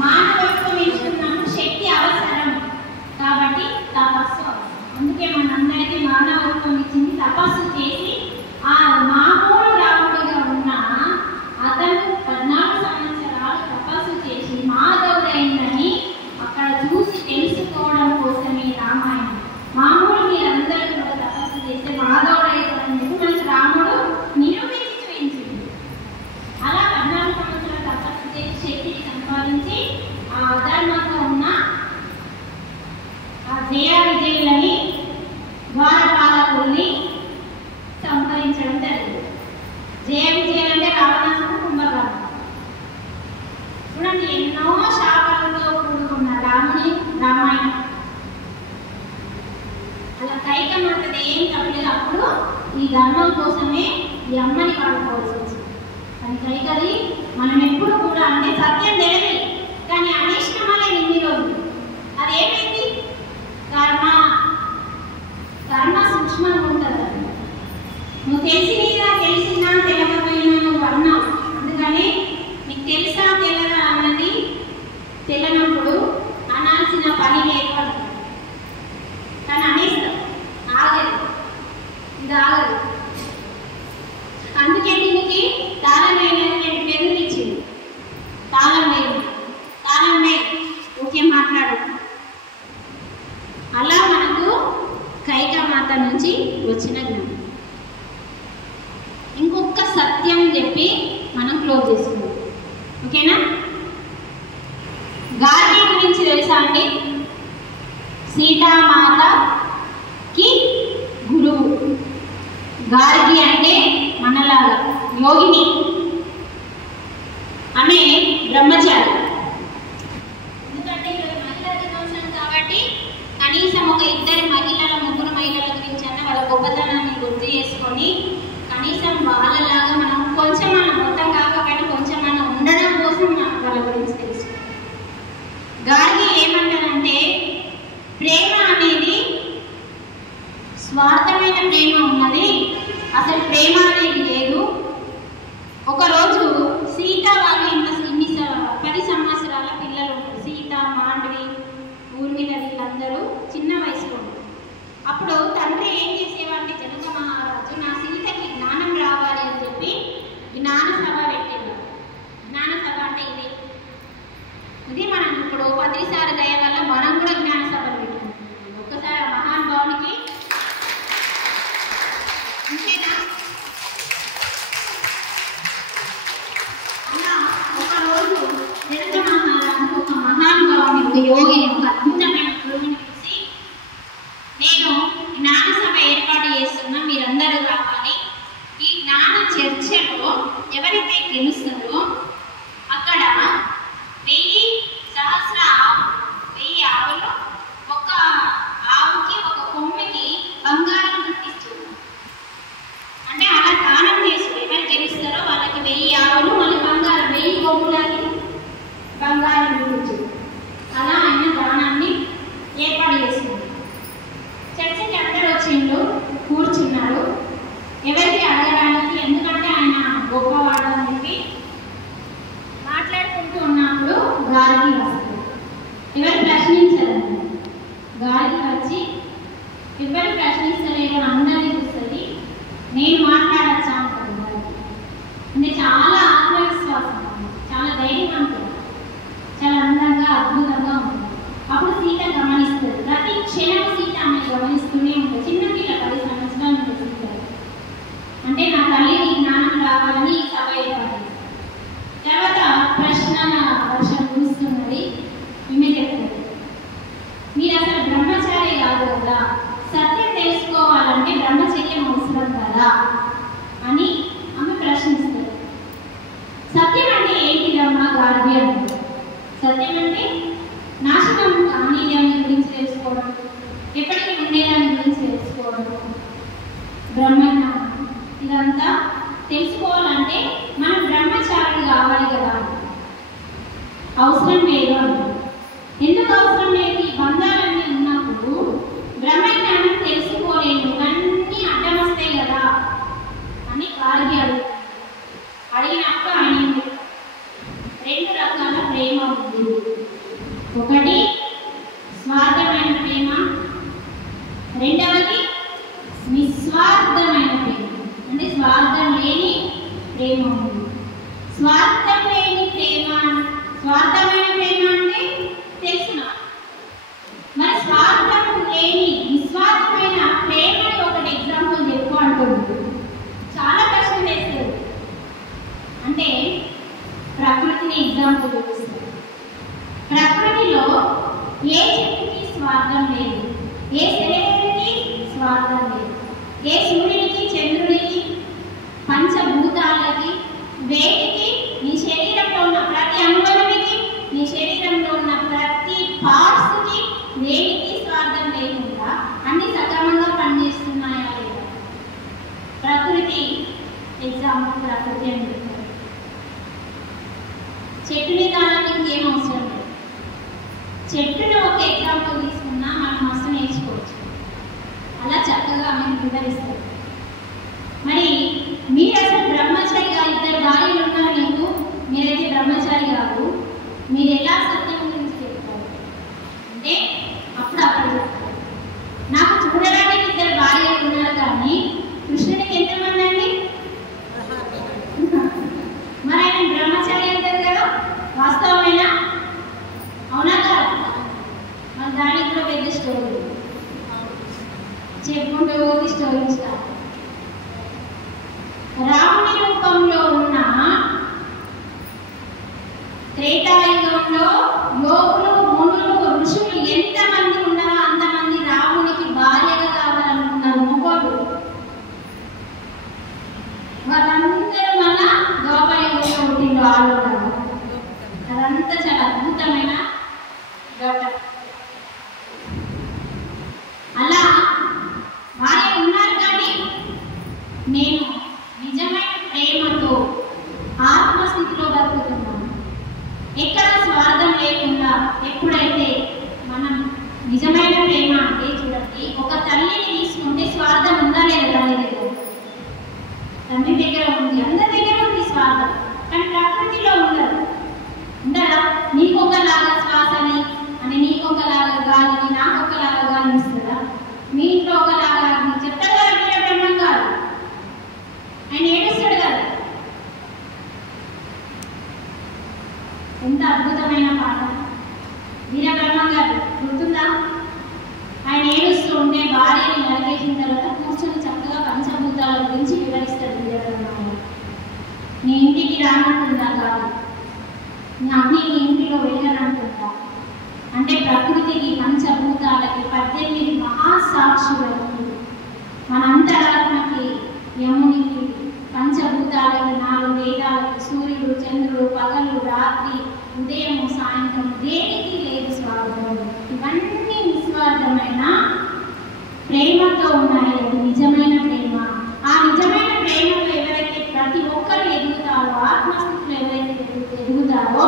మానవత్వం ఎంచుకున్నప్పుడు శక్తి అవసరం కాబట్టి తపస్సు అవసరం. అందుకే మనందరికీ మానవత్వం ఇచ్చింది. తపస్సు చేసి ఆ మామూలు రాముడిగా ఉన్న అతను 14 సంవత్సరాలు తపస్సు చేసి మాధవుడైందని అక్కడ చూసి తెలుసుకోవడం కోసమే రామాయణం. మామూలు మీరందరూ కూడా తపస్సు చేస్తే మాధవుడైందని మనకు రాముడు నిరూపించి చూపించింది. అలా 14 సంవత్సరాలు తపస్సు చేసి శక్తిని సంపాదించి ఆ అధర్మంగా ఉన్న ఆ జయ విజయులని ద్వారపాలకుల్ని సంహరించడం జరిగింది. జయ విజయులు అంటే రావణాసుడు, కుంభకర్ణుడు. చూడండి, ఎన్నో శాపాలతో కూడుకున్న రామాయణం. అలా కైకమాతది ఏం తప్పలేదు. అప్పుడు ఈ ధర్మం కోసమే ఈ అమ్మని వాడుకోవాల్సి వచ్చింది. కానీ కైకది మనం ఎప్పుడు కూడా అంటే సత్యం తెలియదు కానీ అనిష్టమలే ఇన్ని రోజులు. అదేమైంది? కర్మ సూక్ష్మంగా ఉంటుంది. నువ్వు తెలిసినా తెలియకపోయినా నువ్వు అన్నావు. అందుకని నీకు తెలుసా తెలదా అన్నది తెలియనప్పుడు అనాల్సిన పని లేదు అంటారు. కానీ అనేస్తాం, ఆగదు, ఇది ఆగదు. అందుకే దీనికి తాళం వేయలేదు పేర్లు ఇచ్చింది. తాళం వేయదు, ఓకే మాట్లాడు. అలా మనకు కైకమాత నుంచి వచ్చిన జ్ఞానం. ఇంకొక సత్యం చెప్పి మనం క్లోజ్ చేసుకుందాం, ఓకేనా? గార్గి గురించి తెలుసా అండి? సీతామాతకి గురువు. గార్గి అంటే మనలాగా యోగిని, ఆమె బ్రహ్మచారి. ఎందుకంటే మహిళా దినోత్సవం కాబట్టి కనీసం ఒక 2 మహిళల 3 మహిళల గురించి అన్న వాళ్ళ గొప్పతనాన్ని గుర్తు చేసుకొని కనీసం వాళ్ళలాగా మనం కొంచెం మనం మొత్తం కాకపోయినా కొంచెం మనం ఉండడం కోసం మనం వాళ్ళ గురించి తెలుసు. గార్గి ఏమంటారంటే ప్రేమ అనేది స్వార్థమైన ప్రేమ ఉన్నది, అసలు ప్రేమ అనేది లేదు. ఒకరోజు సీత వాళ్ళు ఇన్ని 10 సంవత్సరాల పిల్లలు ఉంటారు. సీత, మాండవి, ఊర్మిళ వీళ్ళందరూ చిన్న వయసులో ఉంటారు. అప్పుడు తండ్రి ఏం చేసేవారంటే జనక మహారాజు నా సీతకి జ్ఞానం రావాలి అని చెప్పి జ్ఞాన సభ పెట్టేవారు. జ్ఞాన సభ అంటే ఇది మనం ఇప్పుడు పత్రిసారి దయ వల్ల మనం కూడా జ్ఞాన సభలు పెట్టుకుంటున్నాం. ఒక్కసారి మహానుభావునికి అంతేనా? అలా ఒకరోజు జనక మహారాజు ఒక మహానుభావుని, ఒక యోగిని, ఒక అద్భుతమైన గురువుని చూసి నేను జ్ఞాన సభ ఏర్పాటు చేస్తున్నా, మీరందరూ రావాలి. ఈ జ్ఞాన చర్చలో ఎవరైతే గెలుస్తారో అక్కడ 1000 ఆవులు, ఒక ఆవుకి ఒక కొమ్మికి బంగారం గుర్తిస్తుంది. అంటే అలా దానం చేసి ఎవరు గెలుస్తారో వాళ్ళకి 1000 ఆవులు, మళ్ళీ బంగారం 1000 కొమ్ములకి బంగారం గుర్తించింది. అలా ఆయన దానాన్ని ఏర్పాటు చేస్తుంది. చర్చకి అందరూ వచ్చిండు, కూర్చున్నారు. ఎవరికి అడగడానికి, ఎందుకంటే ఆయన గొప్పవాడు అని చెప్పి మాట్లాడుకుంటూ ఉన్నప్పుడు గార్గి వస్తుంది. ఎవరు ప్రశ్నించరండి. గార్గి వచ్చి ఎవరు ప్రశ్నిస్తలేరు అందరినీ చూస్తుంది. నేను మాట్లాడచ్చా అంటారు గార్గి. అంటే చాలా ఆత్మవిశ్వాసం, చాలా ధైర్యవంతుడు, చాలా అందంగా అద్భుతంగా ఉంటుంది. అప్పుడు సీత గమనిస్తుంది. ప్రతి క్షణం సీత ఆమె గమనిస్తూనే ఉంటుంది. చిన్న పిల్ల 10 సంవత్సరాల నుంచి సీత అంటే నా తల్లికి జ్ఞానం రావాలని ఈ సభ ఏర్పడింది. తర్వాత ప్రశ్నల వర్షం చూస్తున్నది. ఈమె చెప్తుంది, మీరు అసలు బ్రహ్మచారి కాదు కదా, సత్యం తెలుసుకోవాలంటే బ్రహ్మచర్యం అవసరం కదా అని ఆమె ప్రశ్నిస్తుంది. సత్యం అంటే ఏంటిదమ్మా గార్గి అంటారు. సత్యం అంటే నాశనం కాని దాని గురించి తెలుసుకోవడం, ఎప్పటికీ ఉండేదాని గురించి తెలుసుకోవడం, బ్రహ్మజ్ఞానం. ఇదంతా తెలుసుకోవాలంటే మనం బ్రహ్మచారులు కావాలి కదా, అవసరం లేదు అంటారు. ఎందుకు అవసరం లేదు? ఈ బంధాలన్నీ ఉన్నప్పుడు బ్రహ్మజ్ఞానం తెలుసుకోలేము, ఇవన్నీ అడ్డం వస్తాయి కదా అని గార్గి అడిగినప్పుడు ఆయన 2 రకాల ప్రేమ ఉంది. స్వార్థమైన ప్రేమ అంటే తెలుసున, మరి స్వార్థం లేని నిస్వార్థమైన ప్రేమని ఒకటి ఎగ్జాంపుల్ చెప్పు అంటుంది. చాలా కష్టం వేస్తారు. అంటే ప్రకృతిని ఎగ్జాంపుల్ చూపిస్తారు. ప్రకృతిలో ఏ చెట్టుకి స్వార్థం లేదు, ఏ శరీరానికి స్వార్థం లేదు, ఏ సూర్యునికి చంద్రుడికి పంచభూతాలకి వేటికి నీ శరీరంలో ఉన్న ప్రతి అంగానికి నీ శరీరంలో ఉన్న ప్రతి పార్ట్స్కి వేటికి స్వార్థం లేకుండా అన్ని సక్రమంగా పనిచేస్తున్నాయా లేదా? ప్రకృతి ఎగ్జాంపుల్ ప్రకృతి అని చెప్తారు. చెట్టుని దానికి ఇంకేం అవసరం లేదు. చెట్టుని ఒక ఎగ్జాంపుల్ తీసుకున్నా మనం మస్తు నేర్చుకోవచ్చు. అలా చక్కగా ఆమెను వివరిస్తారు. మరి మీరు అసలు బ్రహ్మచారిగా ఇద్దరు భార్యలు ఉన్నారు మీకు, మీరైతే బ్రహ్మచారి కాదు, మీరు ఎలా సత్యం గురించి చెప్తారు అంటే అప్పుడు అక్కడ చెప్తారు. నాకు చూడడానికి ఇద్దరు భార్యలు ఉన్నారు కానీ కృష్ణుడికి ఎంతమంది అండి? మరి ఆయన బ్రహ్మచారి అంటారు కదా, వాస్తవమేనా? అవునా కాదు? మరి దానికి కూడా పెద్ద స్టోరీ చెప్పుకుంటూ పోతే స్టోరీ స్టార్ట్. రాముని రూపంలో ఉన్న త్రేతాయుగంలో యోగులు మునులు ఋషులు ఎంతమంది ఉన్నారో అంతమంది రామునికి భార్యగా కావాలనుకున్నారు మొగోళ్ళు. వాళ్ళందరూ మన ద్వాపరయుగంలో పుట్టిన వాళ్ళు. అదంతా చాలా అద్భుతమైన ఘట్టం. అలా భార్య ఉన్నారు కానీ నేను నిజమైన ప్రేమతో ఆత్మస్థితిలో బతుకుతున్నాను. ఎక్కడ స్వార్థం లేకుండా ఎప్పుడైతే మనం నిజమైన ప్రేమ అంటే చూడండి, ఒక తల్లిని తీసుకుంటే స్వార్థం ఉందా లేదా? తల్లి దగ్గర, తండ్రి దగ్గర ఉంది, అందరి దగ్గర ఉంది స్వార్థం. కానీ ప్రకృతిలో ఉండదు. ఉండదా? నీకొకలాగా శ్వాసని అని, నీకొకలాగా గాలిని, నాకొకలాగా గాలిని ఇస్తుందా? మీ ఇంట్లో ఒకలాగా చెప్తారు కదా, వీర బ్రహ్మం కాదు, ఆయన ఏడుస్తాడు కదా. ఎంత అద్భుతమైన పాట! వీర బ్రహ్మం గారు గుర్తుందా? ఆయన ఏడుస్తూ ఉంటే భార్యని నరికేసిన తర్వాత కూర్చొని చక్కగా పంచభూతాల గురించి వివరిస్తాడు వీర బ్రహ్మం గారు. నీ ఇంటికి రానంటుందా కాదు, నీ ఇంటిలో వెళ్ళనంటుందా అంటే ప్రకృతికి, పంచభూతాలకి, 18 మహాసాక్షులకి, మన అంతరాత్మకి, యమునికి, పంచభూతాలకి, 4 వేదాలకి, సూర్యుడు, చంద్రుడు, పగలు, రాత్రి, ఉదయం, సాయంత్రం దేనికి లేదు స్వార్థం. ఇవన్నీ నిస్వార్థమైన ప్రేమతో ఉన్నాయి. అది నిజమైన ప్రేమ. ఆ నిజమైన ప్రేమలో ఎవరైతే ప్రతి ఒక్కరు ఎదుగుతారో, ఆత్మస్థితిలో ఎవరైతే ఎదుగుతారో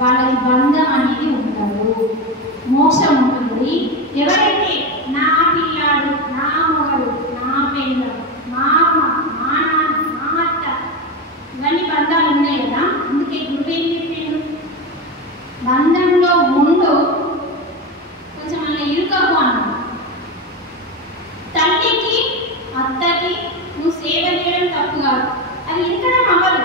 వాళ్ళకి బంధం అనేది ఉండదు, మోక్షం ఉంటుంది. ఎవరైతే నా పిల్లాడు, నా మొగడు, నా పెళ్ళం, మా అమ్మ, మా నాన్న, మా అత్త, ఇవన్నీ బంధాలు ఉన్నాయి కదా. అందుకే గురువు ఏం చెప్పిండు? బంధంలో ముందు కొంచెం అలా ఇరుకకు అన్నాడు. తల్లికి, అత్తకి నువ్వు సేవ చేయడం తప్పు కాదు, అది ఇరకడం అవ్వదు.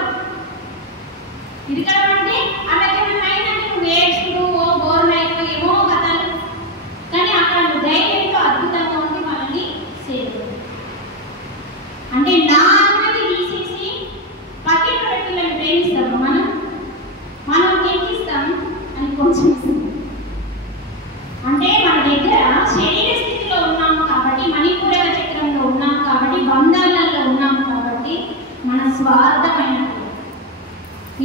ఇరకడం అంటే అలాగేమైనా అయిందంటే నువ్వు ఏడ్చుడు, ఓ బోర్నైపు, ఏమో కథలు. కానీ అక్కడ నువ్వు ధైర్యంతో అద్భుతంగా ఉండి మనల్ని సేవ అంటే నా అన్నది తీసేసి పక్కన వ్యక్తులను ప్రేమిస్తాము. మనం ఎక్కిస్తాం అని కొంచెం అంటే మన దగ్గర శరీర స్థితిలో ఉన్నాము కాబట్టి, మణిపూరక చక్రంలో ఉన్నాము కాబట్టి, బంధాలలో ఉన్నాము కాబట్టి మన స్వార్థమైన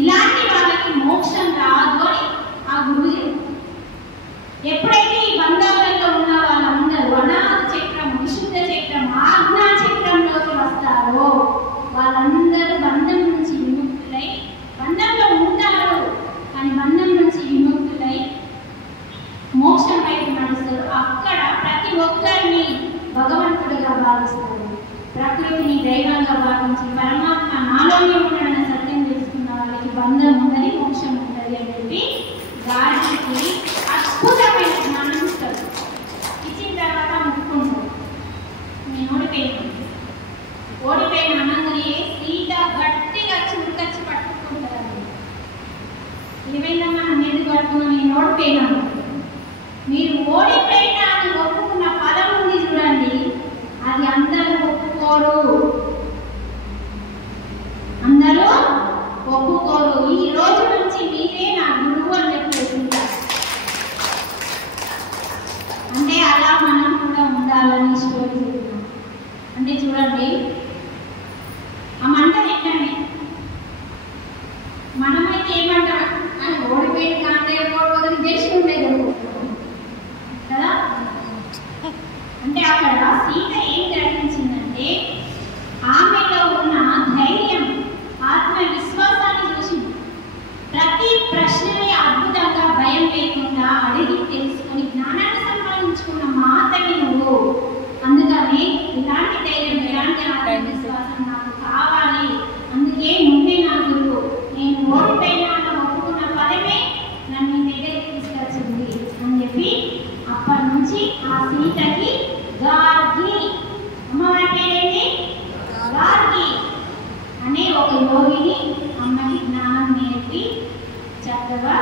ఇలాంటి వాళ్ళకి మోక్షం రాదు అని ఆ గురువు చెప్పారు. ఎప్పుడైతే ఈ బంధాలలో ఉన్న వాళ్ళందరూ అనాథ చక్రం, విశుద్ధ చక్రం, ఆజ్ఞా చక్రంలోకి వస్తారో వాళ్ళందరూ బంధం నుంచి విముక్తులై, బంధంలో ఉంటారు కానీ బంధం నుంచి విముక్తులై మోక్షం వైపు నడుస్తారు. అక్కడ ప్రతి ఒక్కరిని భగవంతుడిగా భావిస్తారు. ప్రకృతిని దైవంగా భావించి పరమాత్మ నాలోనే ఉన్నాడన్న సత్యం తెలుసుకున్న వాళ్ళకి బంధం ఉన్నది, మోక్షం ఉన్నది అని చెప్పి గాడికి అద్భుతమైన జ్ఞానం ఇస్తారు. ఇచ్చిన తర్వాత ముట్టుకుంటారు. నేను ఓడిపోయిన అనంతనే సీత గట్టిగా చురుకచ్చి పట్టుకుంటారు. పట్టుకున్న నేను ఓడిపోయినాను. మీరు ఓడిపోయినా అని ఒప్పుకున్న పదం ఉంది చూడండి, అది అందరూ ఒప్పుకోరు. అందరూ ఒప్పుకోరు. ఈ రోజు నుంచి మీరే నా గురువు అని చెప్పేసింటారు. అంటే అలా మనం కూడా ఉండాలని స్టోరీ చెప్తున్నాం. అంటే చూడండి, ఆ మంట ఎక్కండి. మనమైతే ఏమంటాం అని ఓడిపోయిన కాంతే ఓడిపోతుంది గెలిచి ఉండేది కదా. అంటే అక్కడ సీత ఏం గ్రహించిందంటే ఆమెలో ఉన్న ధైర్యం, ఆత్మవిశ్వాసాన్ని చూసింది. ప్రతి ప్రశ్నని అద్భుతంగా భయం లేకుండా అడిగి తెలుసుకొని జ్ఞానాన్ని సంపాదించుకున్న మాతని నువ్వు. అందుకని ఇలాంటి ధైర్యం, ఇలాంటి ఆత్మవిశ్వాసం నాకు కావాలి. అందుకే నువ్వే నా గురువు. నేను ఓడిపోయినా ఒప్పుకున్న పదమే నన్ను నీ దగ్గరికి తీసుకొచ్చింది అని చెప్పి అప్పటి నుంచి ఆ సీతకి గార్గి, అమ్మవారి పేరేంటి, గార్గి అనే ఒక యోగిని అమ్మకి జ్ఞానం నేర్పి చక్కగా